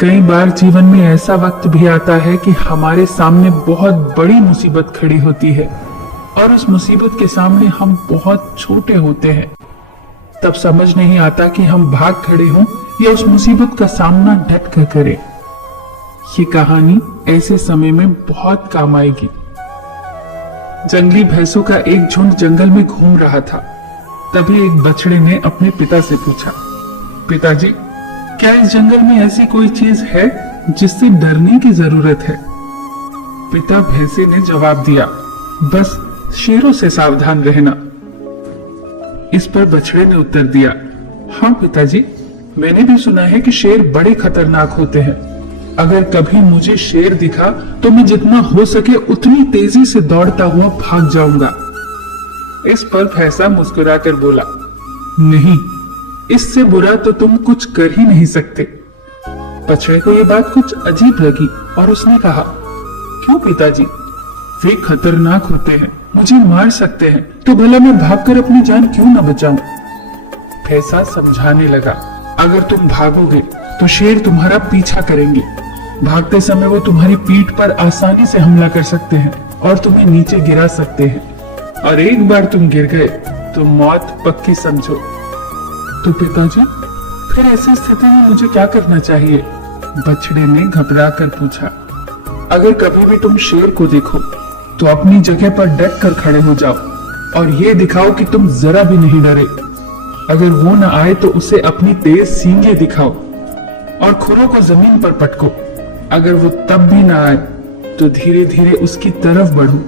कई बार जीवन में ऐसा वक्त भी आता है कि हमारे सामने बहुत बड़ी मुसीबत खड़ी होती है और उस मुसीबत के सामने हम बहुत छोटे होते हैं। तब समझ नहीं आता कि हम भाग खड़े हों या उस मुसीबत का सामना डट कर करें। ये कहानी ऐसे समय में बहुत काम आएगी। जंगली भैंसों का एक झुंड जंगल में घूम रहा था। तभी एक बछड़े ने अपने पिता से पूछा, पिताजी, क्या इस जंगल में ऐसी कोई चीज है जिससे डरने की जरूरत है? पिता भैंसे ने जवाब दिया, बस शेरों से सावधान रहना। इस पर बछड़े ने उत्तर दिया, हाँ पिताजी, मैंने भी सुना है कि शेर बड़े खतरनाक होते हैं। अगर कभी मुझे शेर दिखा तो मैं जितना हो सके उतनी तेजी से दौड़ता हुआ भाग जाऊंगा। इस पर भैंसा मुस्कुराकर बोला, नहीं, इससे बुरा तो तुम कुछ कर ही नहीं सकते। बछड़े को यह बात कुछ अजीब लगी और उसने कहा, क्यों पिताजी? वे खतरनाक होते हैं, मुझे मार सकते हैं, तो भला मैं भागकर अपनी जान क्यों न बचाऊं? भैंसा समझाने लगा, अगर तुम भागोगे तो शेर तुम्हारा पीछा करेंगे। भागते समय वो तुम्हारी पीठ पर आसानी से हमला कर सकते हैं और तुम्हें नीचे गिरा सकते हैं, और एक बार तुम गिर गए तो मौत पक्की समझो। तो पिताजी, फिर ऐसी स्थिति में मुझे क्या करना चाहिए? बछड़े ने घबरा कर पूछा। अगर कभी भी तुम शेर को देखो तो अपनी जगह पर डट कर खड़े हो जाओ और ये दिखाओ कि तुम जरा भी नहीं डरे। अगर वो न आए तो उसे अपनी तेज सींगें दिखाओ और खुरों को जमीन पर पटको। अगर वो तब भी न आए तो धीरे धीरे उसकी तरफ बढ़ो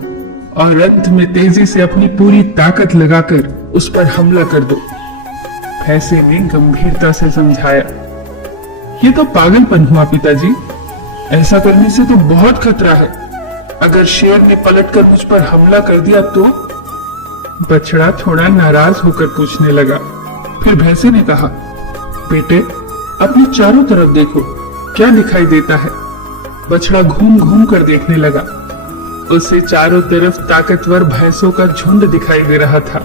और अंत में तेजी से अपनी पूरी ताकत लगाकर उस पर हमला कर दो। भैंसे ने गंभीरता से समझाया, ये तो पागलपन हुआ पिताजी। ऐसा करने से तो बहुत खतरा है। अगर शेर ने पलटकर मुझ पर हमला कर दिया तो? बछड़ा थोड़ा नाराज होकर पूछने लगा। फिर भैंसे ने कहा, बेटे, अपने चारों तरफ देखो, क्या दिखाई देता है? बछड़ा घूम घूम कर देखने लगा। उसे चारों तरफ ताकतवर भैंसों का झुंड दिखाई दे रहा था।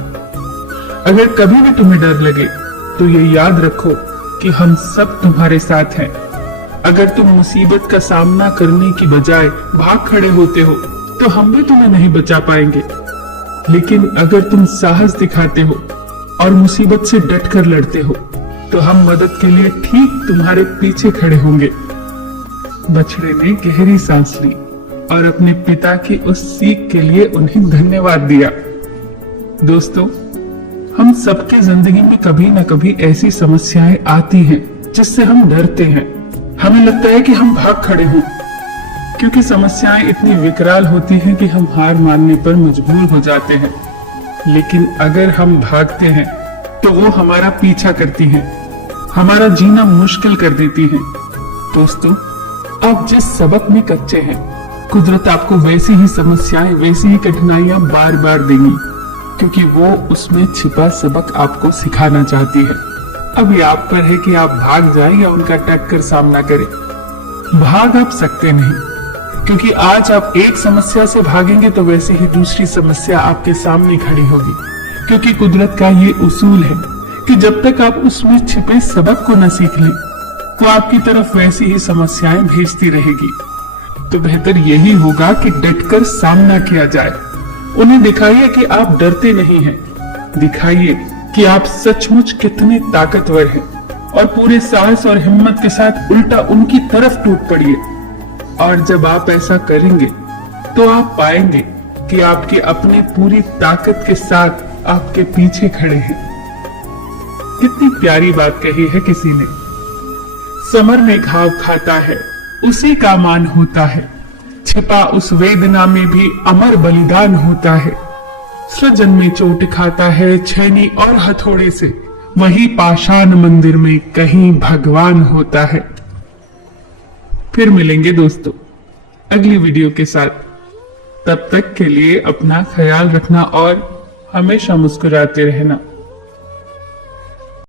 अगर कभी भी तुम्हें डर लगे तो ये याद रखो कि हम सब तुम्हारे साथ हैं। अगर तुम मुसीबत का सामना करने की बजाय भाग खड़े होते हो तो हम भी तुम्हें नहीं बचा पाएंगे। लेकिन अगर तुम साहस दिखाते हो और मुसीबत से डट कर लड़ते हो तो हम मदद के लिए ठीक तुम्हारे पीछे खड़े होंगे। बछड़े ने गहरी सांस ली और अपने पिता की उस सीख के लिए उन्हें धन्यवाद दिया। दोस्तों, हम सबके जिंदगी में कभी न कभी ऐसी समस्याएं आती हैं जिससे हम डरते हैं। हमें लगता है कि हम भाग खड़े हों, क्योंकि समस्याएं इतनी विकराल होती हैं कि हम हार मानने पर मजबूर हो जाते हैं। लेकिन अगर हम भागते हैं तो वो हमारा पीछा करती हैं, हमारा जीना मुश्किल कर देती हैं। दोस्तों, आप जिस सबक में कच्चे हैं, कुदरत आपको वैसी ही समस्याएं, वैसी ही कठिनाइयां बार बार देंगी, क्योंकि वो उसमें छिपा सबक आपको सिखाना चाहती है। अब ये आप पर है कि आप भाग जाएं या उनका डट कर सामना करें। भाग आप सकते नहीं, क्योंकि आज आप एक समस्या से भागेंगे तो वैसे ही दूसरी समस्या आपके सामने खड़ी होगी। क्योंकि कुदरत का ये उसूल है कि जब तक आप उसमें छिपे सबक को न सीख लें, वो आपकी तरफ वैसी ही समस्याएं भेजती रहेगी। तो बेहतर यही होगा कि डटकर सामना किया जाए। उन्हें दिखाइए कि आप डरते नहीं हैं, दिखाइए कि आप सचमुच कितने ताकतवर हैं, और पूरे साहस और हिम्मत के साथ उल्टा उनकी तरफ टूट पड़िए। और जब आप ऐसा करेंगे तो आप पाएंगे कि आपकी अपनी पूरी ताकत के साथ आपके पीछे खड़े हैं। कितनी प्यारी बात कही है किसी ने। समर में घाव खाता है, उसी का मान होता है। छिपा उस वेदना में भी अमर बलिदान होता है। सृजन में चोट खाता है छैनी और हथौड़े से, वही पाषाण मंदिर में कहीं भगवान होता है। फिर मिलेंगे दोस्तों अगली वीडियो के साथ। तब तक के लिए अपना ख्याल रखना और हमेशा मुस्कुराते रहना।